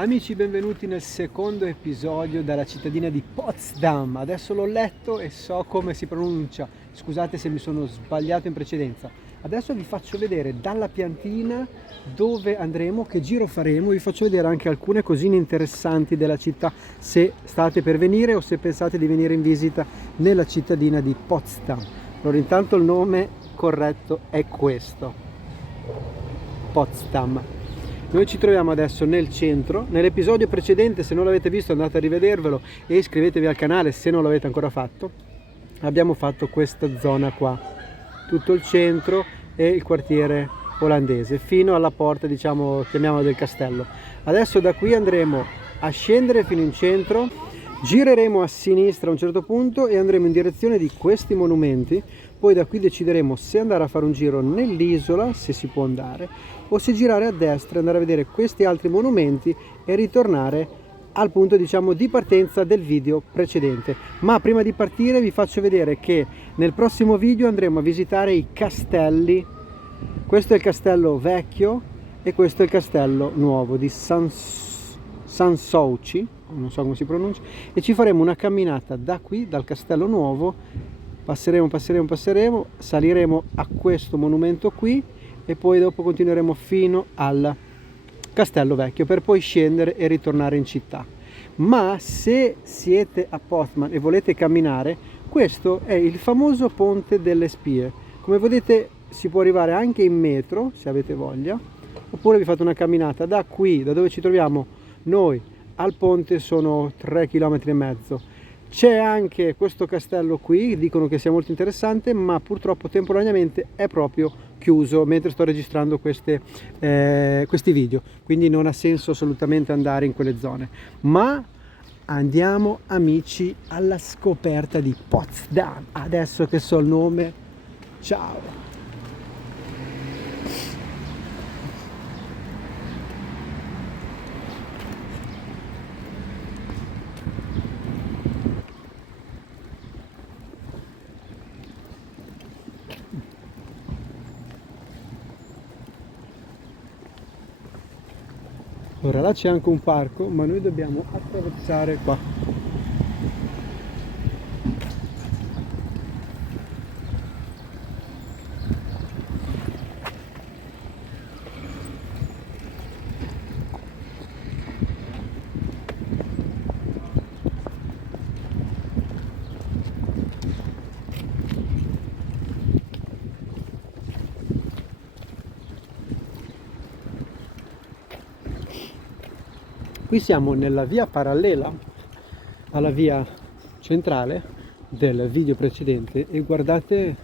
Amici, benvenuti nel secondo episodio dalla cittadina di Potsdam. Adesso l'ho letto e so come si pronuncia. Scusate se mi sono sbagliato in precedenza. Adesso vi faccio vedere dalla piantina dove andremo, che giro faremo. Vi faccio vedere anche alcune cosine interessanti della città, se state per venire o se pensate di venire in visita nella cittadina di Potsdam. Allora, intanto il nome corretto è questo: Potsdam. Noi ci troviamo adesso nel centro. Nell'episodio precedente, se non l'avete visto, andate a rivedervelo e iscrivetevi al canale se non l'avete ancora fatto. Abbiamo fatto questa zona qua, tutto il centro e il quartiere olandese, fino alla porta, diciamo, chiamiamola del castello. Adesso da qui andremo a scendere fino in centro, gireremo a sinistra a un certo punto e andremo in direzione di questi monumenti. Poi da qui decideremo se andare a fare un giro nell'isola, se si può andare, o se girare a destra e andare a vedere questi altri monumenti e ritornare al punto, diciamo, di partenza del video precedente. Ma prima di partire vi faccio vedere che nel prossimo video andremo a visitare i castelli. Questo è il castello vecchio e questo è il castello nuovo di Sanssouci, non so come si pronuncia, e ci faremo una camminata da qui, dal castello nuovo. Passeremo, saliremo a questo monumento qui e poi dopo continueremo fino al castello vecchio per poi scendere e ritornare in città. Ma se siete a Potsdam e volete camminare, questo è il famoso ponte delle spie. Come vedete si può arrivare anche in metro se avete voglia, oppure vi fate una camminata da qui, da dove ci troviamo noi, al ponte sono 3,5 km. C'è anche questo castello qui, dicono che sia molto interessante, ma purtroppo temporaneamente è proprio chiuso mentre sto registrando questi video, quindi non ha senso assolutamente andare in quelle zone. Ma andiamo, amici, alla scoperta di Potsdam. Adesso che so il nome, ciao! Ora là c'è anche un parco, ma noi dobbiamo attraversare qua. Qui siamo nella via parallela alla via centrale del video precedente e guardate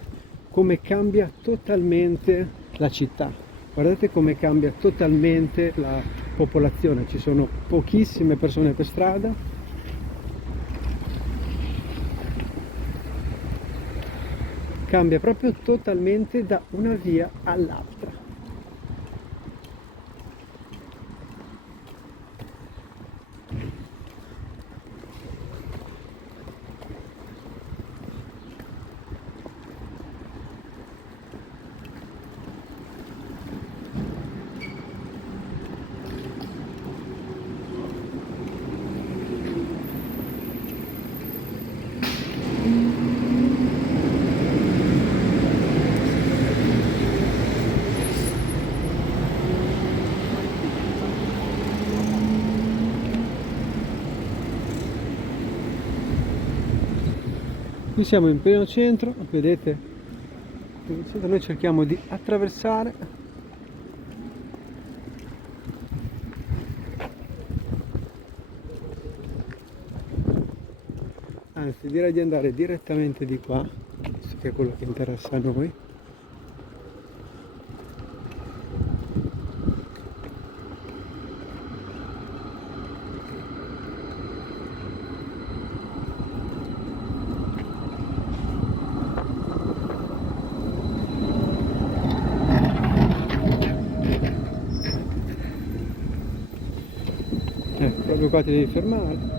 come cambia totalmente la città, guardate come cambia totalmente la popolazione, ci sono pochissime persone per strada, cambia proprio totalmente da una via all'altra. Qui siamo in pieno centro, vedete? Noi cerchiamo di attraversare. Anzi, direi di andare direttamente di qua, che è quello che interessa a noi. Proprio qua ti devi fermare.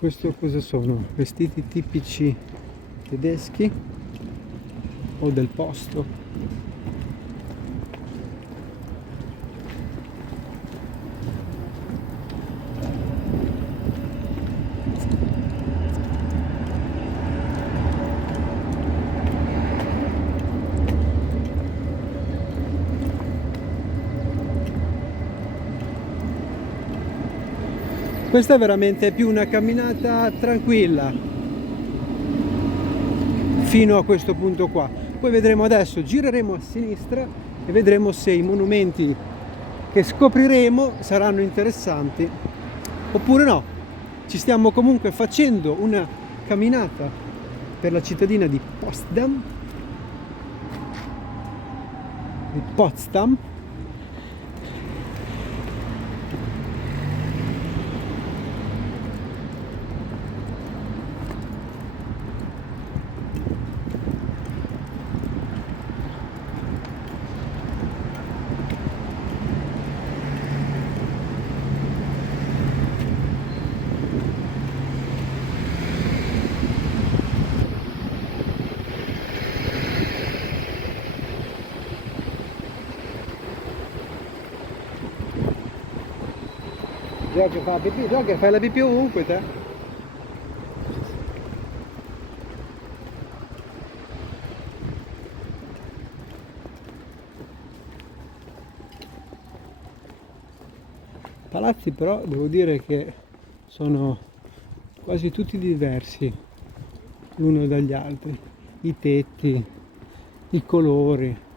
Questo cosa sono? Vestiti tipici tedeschi o del posto? Questa è veramente più una camminata tranquilla fino a questo punto qua. Poi vedremo adesso, gireremo a sinistra e vedremo se i monumenti che scopriremo saranno interessanti oppure no. Ci stiamo comunque facendo una camminata per la cittadina di Potsdam. Giorgio fa la pipì, Giorgio fai la pipì ovunque te. Palazzi però devo dire che sono quasi tutti diversi l'uno dagli altri, i tetti, i colori.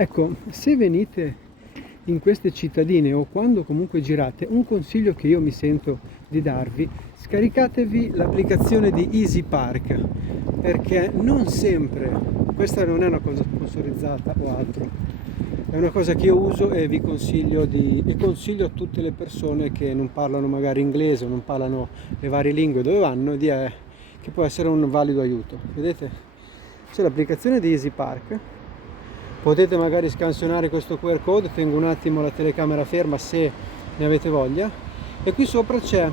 Ecco, se venite in queste cittadine o quando comunque girate, un consiglio che io mi sento di darvi: scaricatevi l'applicazione di Easy Park, perché non sempre, questa non è una cosa sponsorizzata o altro, è una cosa che io uso e vi consiglio e consiglio a tutte le persone che non parlano magari inglese o non parlano le varie lingue dove vanno, che può essere un valido aiuto. Vedete? C'è l'applicazione di Easy Park. Potete magari scansionare questo QR code, tengo un attimo la telecamera ferma se ne avete voglia, e qui sopra c'è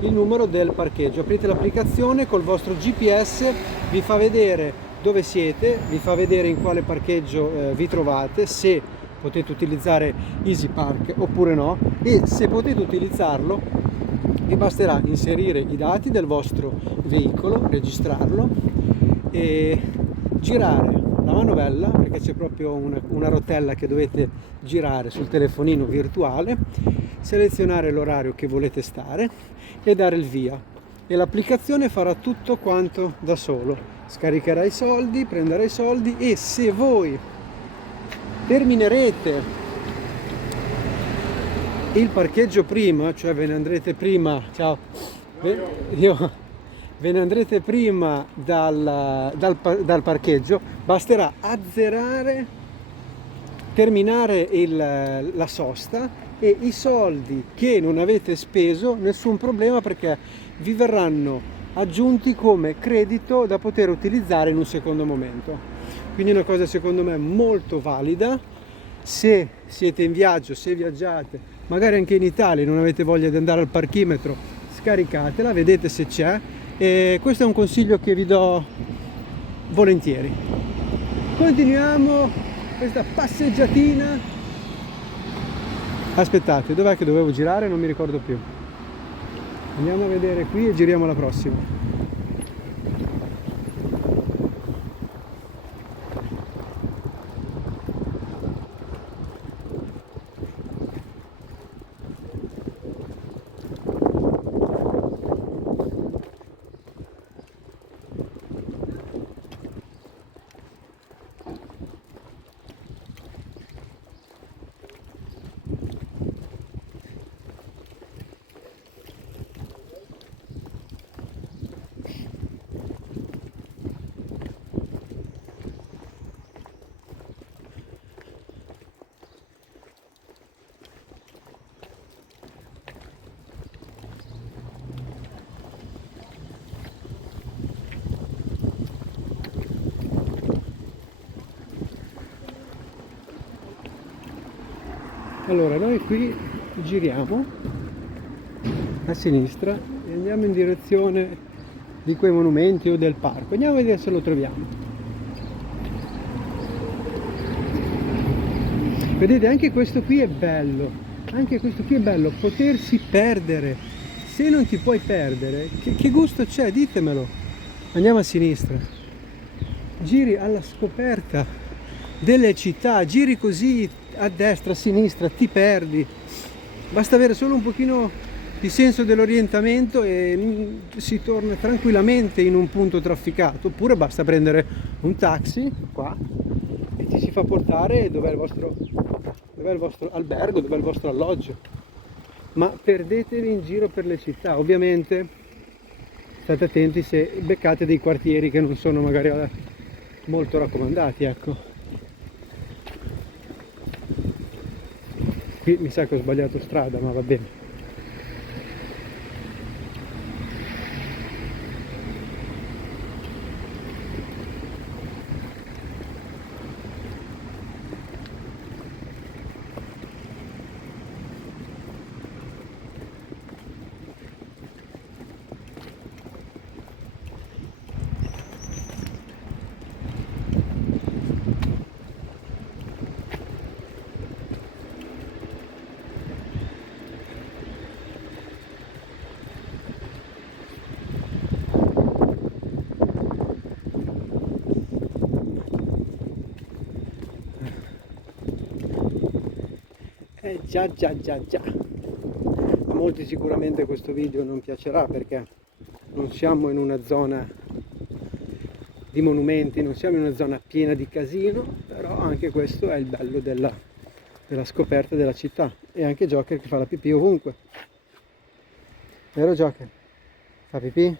il numero del parcheggio. Aprite l'applicazione, col vostro GPS vi fa vedere dove siete, vi fa vedere in quale parcheggio vi trovate, se potete utilizzare Easy Park oppure no, e se potete utilizzarlo vi basterà inserire i dati del vostro veicolo, registrarlo e girare la manovella, perché c'è proprio una rotella che dovete girare sul telefonino virtuale, selezionare l'orario che volete stare e dare il via, e l'applicazione farà tutto quanto da solo, scaricherà i soldi, prenderà i soldi, e se voi terminerete il parcheggio prima, cioè ve ne andrete prima, ciao, ve ne andrete prima dal parcheggio, basterà azzerare, terminare la sosta, e i soldi che non avete speso, nessun problema, perché vi verranno aggiunti come credito da poter utilizzare in un secondo momento. Quindi è una cosa secondo me molto valida. Se siete in viaggio, se viaggiate, magari anche in Italia, e non avete voglia di andare al parchimetro, scaricatela, vedete se c'è. E questo è un consiglio che vi do volentieri. Continuiamo questa passeggiatina. Aspettate, dov'è che dovevo girare? Non mi ricordo più. Andiamo a vedere qui e giriamo alla prossima. Allora noi qui giriamo a sinistra e andiamo in direzione di quei monumenti o del parco. Andiamo a vedere se lo troviamo. Vedete, anche questo qui è bello, anche questo qui è bello, potersi perdere. Se non ti puoi perdere, che gusto c'è? Ditemelo. Andiamo a sinistra, giri alla scoperta delle città, giri così a destra, a sinistra, ti perdi. Basta avere solo un pochino di senso dell'orientamento e si torna tranquillamente in un punto trafficato, oppure basta prendere un taxi qua e ti si fa portare dov'è il vostro albergo, dov'è il vostro alloggio. Ma perdetevi in giro per le città, ovviamente state attenti se beccate dei quartieri che non sono magari molto raccomandati, ecco. Qui mi sa che ho sbagliato strada, ma va bene. Già. A molti sicuramente questo video non piacerà perché non siamo in una zona di monumenti, non siamo in una zona piena di casino, però anche questo è il bello della scoperta della città. E anche Joker che fa la pipì ovunque. Vero Joker? Fa pipì?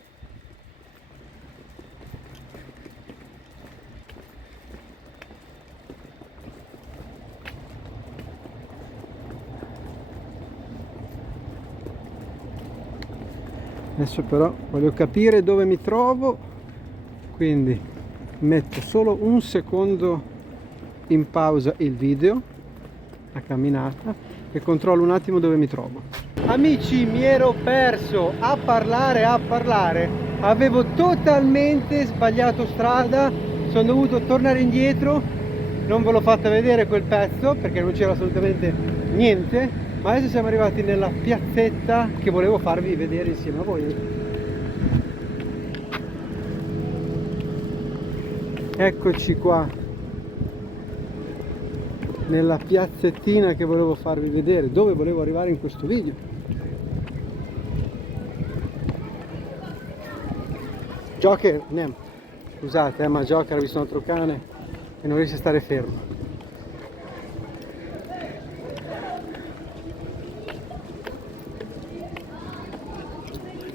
Adesso però voglio capire dove mi trovo, quindi metto solo un secondo in pausa il video, la camminata, e controllo un attimo dove mi trovo. Amici, mi ero perso a parlare, avevo totalmente sbagliato strada, sono dovuto tornare indietro, non ve l'ho fatta vedere quel pezzo perché non c'era assolutamente niente. Ma adesso siamo arrivati nella piazzetta che volevo farvi vedere insieme a voi. Eccoci qua, nella piazzettina che volevo farvi vedere, dove volevo arrivare in questo video. Joker, scusate, ma Joker ha visto un altro cane e non riesce a stare fermo.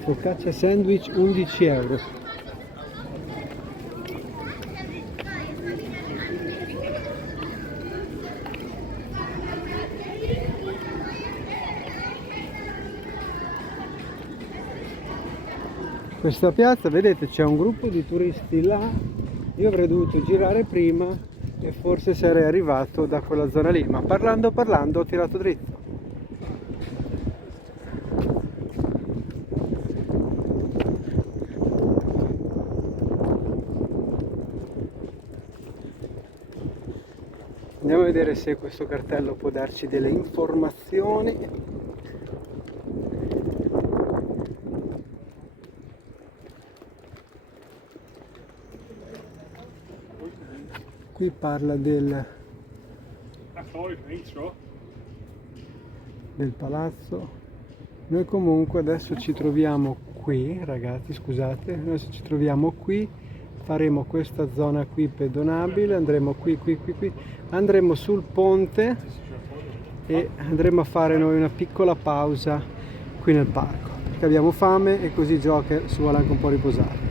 Focaccia sandwich 11 euro. Questa piazza, vedete, c'è un gruppo di turisti là. Io avrei dovuto girare prima e forse sarei arrivato da quella zona lì, ma parlando ho tirato dritto. Andiamo a vedere se questo cartello può darci delle informazioni. Qui parla del palazzo. Noi comunque adesso ci troviamo qui, ragazzi, scusate, noi adesso ci troviamo qui, faremo questa zona qui pedonabile, andremo qui, andremo sul ponte e andremo a fare noi una piccola pausa qui nel parco, perché abbiamo fame e così Joker si vuole anche un po' riposare.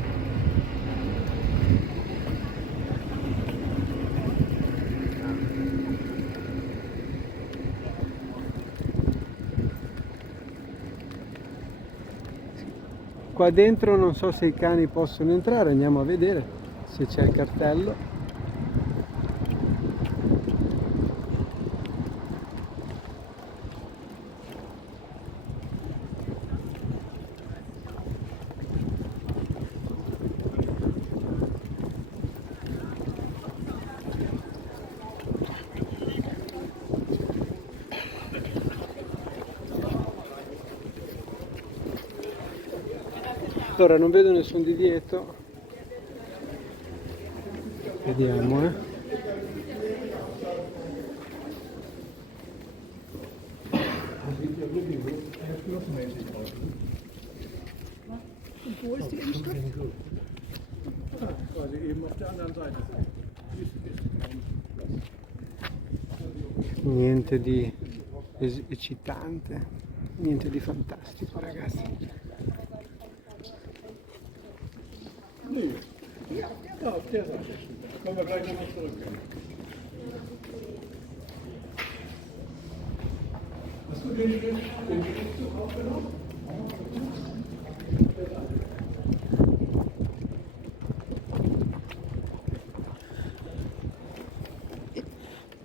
Qua dentro non so se i cani possono entrare, andiamo a vedere se c'è il cartello. Allora, non vedo nessuno di dietro. Vediamo, Wo ist die Inschrift? Quasi eben auf der anderen Seite. Niente di eccitante, niente di fantastico, ragazzi. Nee. Ja, auf der Seite. Kommen wir gleich nochmal zurück. Hast du den Schriftzug aufgenommen?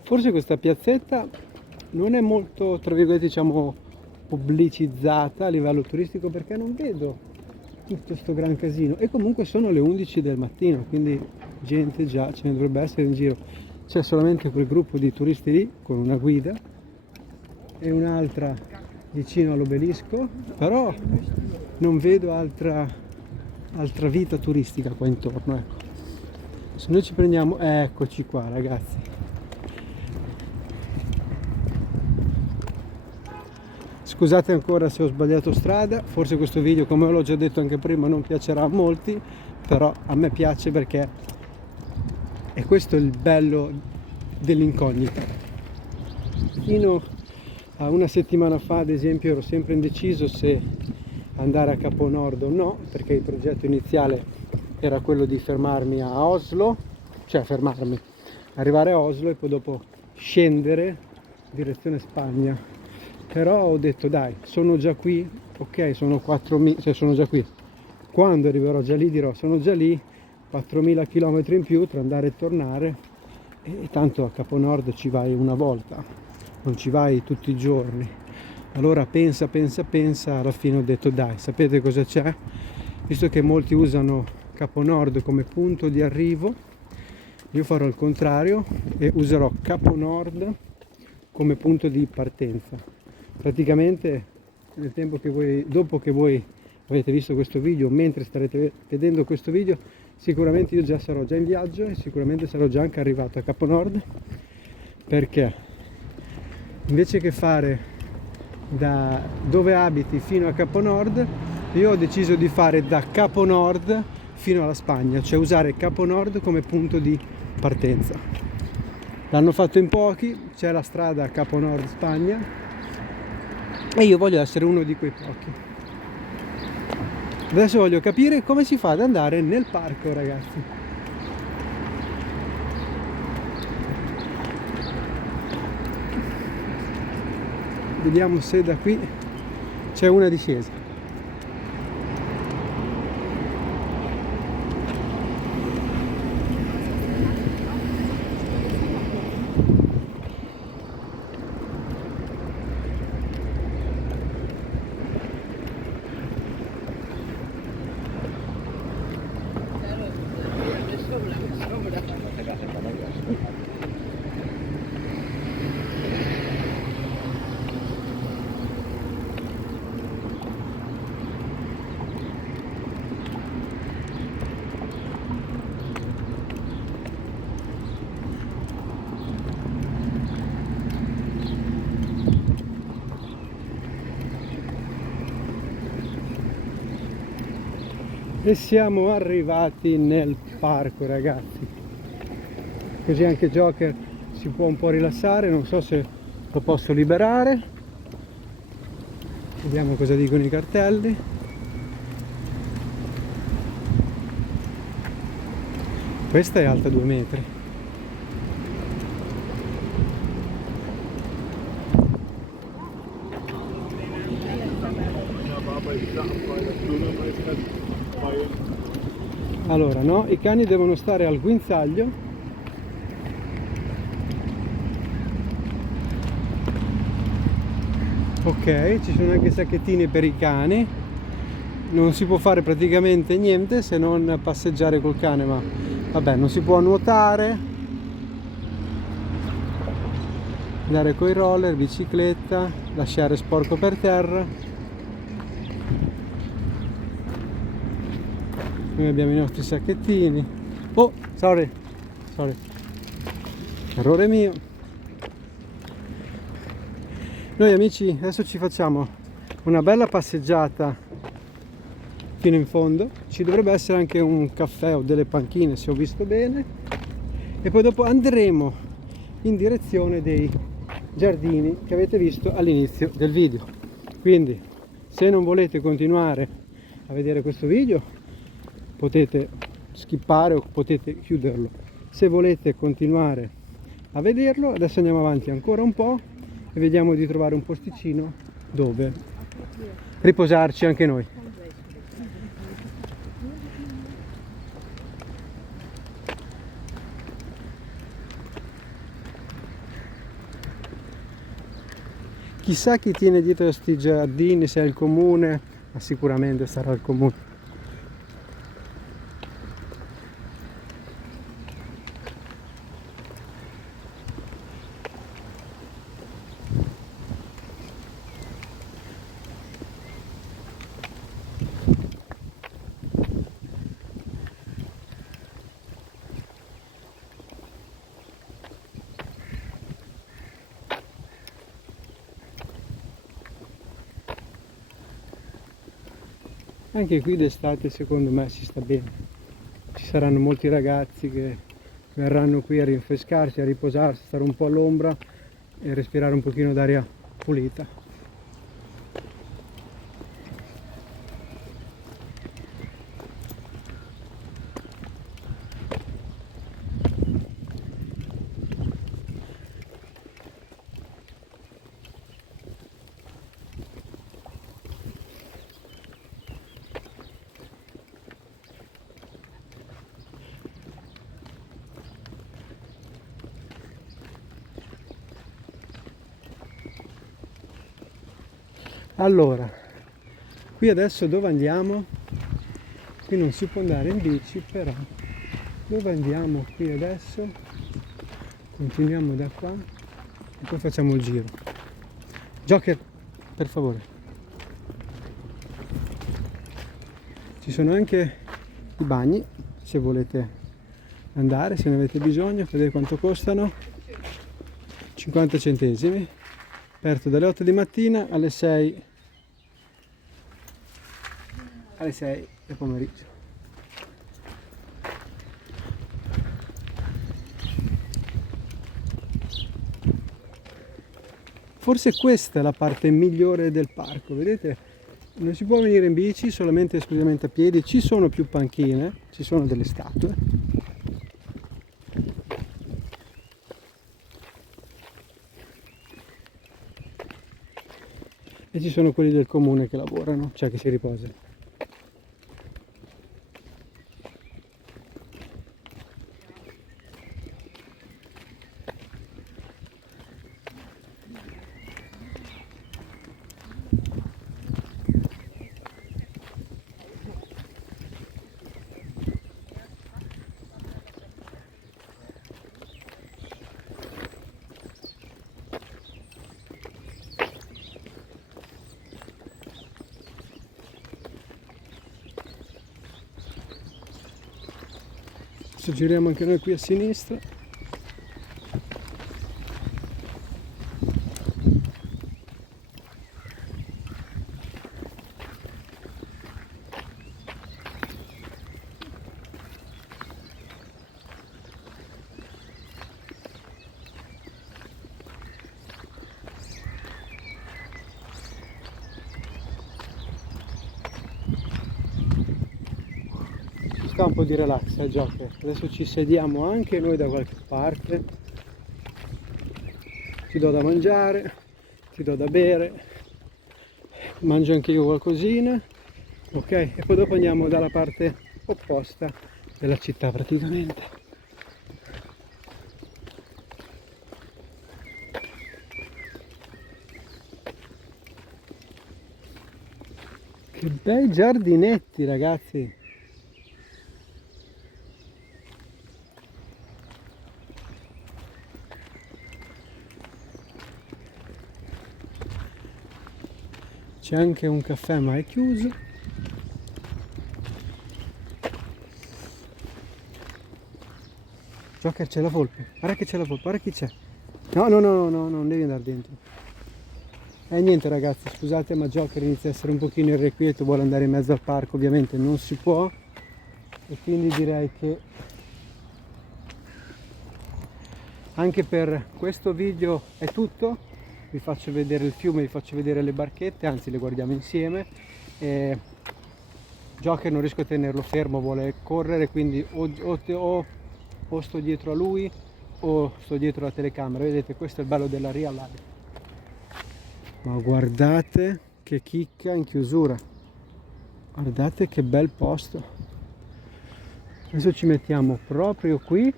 Forse questa piazzetta non è molto, tra virgolette, diciamo, pubblicizzata a livello turistico, perché non vedo tutto sto gran casino, e comunque sono le 11 del mattino, quindi gente già ce ne dovrebbe essere in giro. C'è solamente quel gruppo di turisti lì con una guida e un'altra vicino all'obelisco, però non vedo altra vita turistica qua intorno, ecco. Se noi ci prendiamo, eccoci qua, ragazzi. Scusate ancora se ho sbagliato strada, forse questo video, come l'ho già detto anche prima, non piacerà a molti, però a me piace perché è questo il bello dell'incognita. Fino a una settimana fa, ad esempio, ero sempre indeciso se andare a Capo Nord o no, perché il progetto iniziale era quello di fermarmi a Oslo, cioè arrivare a Oslo e poi dopo scendere direzione Spagna. Però ho detto dai, sono già qui, ok, sono 4.000, cioè sono già qui. Quando arriverò già lì dirò sono già lì, 4.000 km in più tra andare e tornare, e tanto a Capo Nord ci vai una volta, non ci vai tutti i giorni. Allora pensa, alla fine ho detto dai, sapete cosa c'è? Visto che molti usano Capo Nord come punto di arrivo, io farò il contrario e userò Capo Nord come punto di partenza. Praticamente nel tempo che voi, dopo che voi avete visto questo video, mentre starete vedendo questo video, sicuramente io sarò già in viaggio e sicuramente sarò già anche arrivato a Capo Nord, perché invece che fare da dove abiti fino a Capo Nord, io ho deciso di fare da Capo Nord fino alla Spagna, cioè usare Capo Nord come punto di partenza. L'hanno fatto in pochi, c'è la strada Capo Nord Spagna e io voglio essere uno di quei pochi. Adesso voglio capire come si fa ad andare nel parco, ragazzi. Vediamo se da qui c'è una discesa. E siamo arrivati nel parco, ragazzi, così anche Joker si può un po' rilassare. Non so se lo posso liberare, vediamo cosa dicono i cartelli. Questa è alta 2 metri. Allora, no, i cani devono stare al guinzaglio. Ok, ci sono anche sacchettini per i cani. Non si può fare praticamente niente se non passeggiare col cane, ma vabbè, non si può nuotare, andare coi roller, bicicletta, lasciare sporco per terra. Noi abbiamo i nostri sacchettini. Oh, sorry, errore mio. Noi amici adesso ci facciamo una bella passeggiata fino in fondo. Ci dovrebbe essere anche un caffè o delle panchine, se ho visto bene, e poi dopo andremo in direzione dei giardini che avete visto all'inizio del video. Quindi se non volete continuare a vedere questo video potete skippare o potete chiuderlo. Se volete continuare a vederlo, adesso andiamo avanti ancora un po' e vediamo di trovare un posticino dove riposarci anche noi. Chissà chi tiene dietro questi giardini, se è il comune, ma sicuramente sarà il comune. Anche qui d'estate secondo me si sta bene, ci saranno molti ragazzi che verranno qui a rinfrescarsi, a riposarsi, stare un po' all'ombra e respirare un pochino d'aria pulita. Allora, qui adesso dove andiamo? Qui non si può andare in bici, però dove andiamo qui adesso? Continuiamo da qua e poi facciamo il giro. Joker, per favore. Ci sono anche i bagni, se volete andare, se ne avete bisogno. Vedete quanto costano? 50 centesimi. Aperto dalle 8 di mattina alle 6 del pomeriggio. Forse questa è la parte migliore del parco, vedete? Non si può venire in bici, solamente e esclusivamente a piedi. Ci sono più panchine, ci sono delle statue. E ci sono quelli del comune che lavorano, cioè che si riposano. Adesso giriamo anche noi qui a sinistra. Sta un po' di relax, Joker. Adesso ci sediamo anche noi da qualche parte, ti do da mangiare, ti do da bere, mangio anche io qualcosina, ok? E poi dopo andiamo dalla parte opposta della città praticamente. Che bei giardinetti, ragazzi! C'è anche un caffè ma è chiuso. Joker, c'è la volpe. Guarda che c'è la volpe, guarda chi c'è. No, no, no, no, no, non devi andare dentro. Niente ragazzi, scusate, ma Joker inizia a essere un pochino irrequieto, vuole andare in mezzo al parco, ovviamente non si può. E quindi direi che anche per questo video è tutto. Vi faccio vedere il fiume, vi faccio vedere le barchette, anzi le guardiamo insieme. Joker non riesco a tenerlo fermo, vuole correre, quindi o sto dietro a lui o sto dietro la telecamera. Vedete, questo è il bello della real life. Ma guardate che chicca in chiusura, guardate che bel posto. Adesso ci mettiamo proprio qui,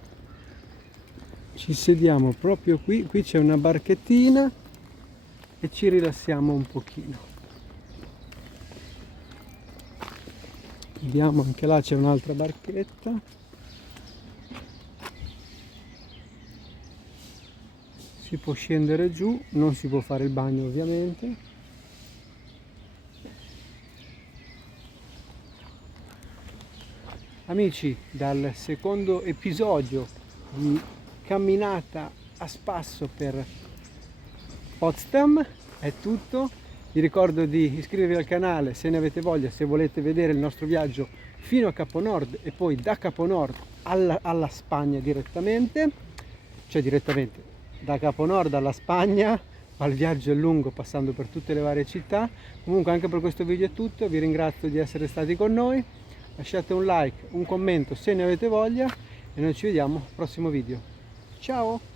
ci sediamo proprio qui, qui c'è una barchettina e ci rilassiamo un pochino. Vediamo, anche là c'è un'altra barchetta. Si può scendere giù, non si può fare il bagno ovviamente. Amici, dal secondo episodio di camminata a spasso per Potsdam è tutto. Vi ricordo di iscrivervi al canale se ne avete voglia, se volete vedere il nostro viaggio fino a Capo Nord e poi da Capo Nord alla Spagna direttamente, cioè direttamente da Capo Nord alla Spagna, ma il viaggio è lungo passando per tutte le varie città. Comunque anche per questo video è tutto, vi ringrazio di essere stati con noi, lasciate un like, un commento se ne avete voglia e noi ci vediamo al prossimo video. Ciao!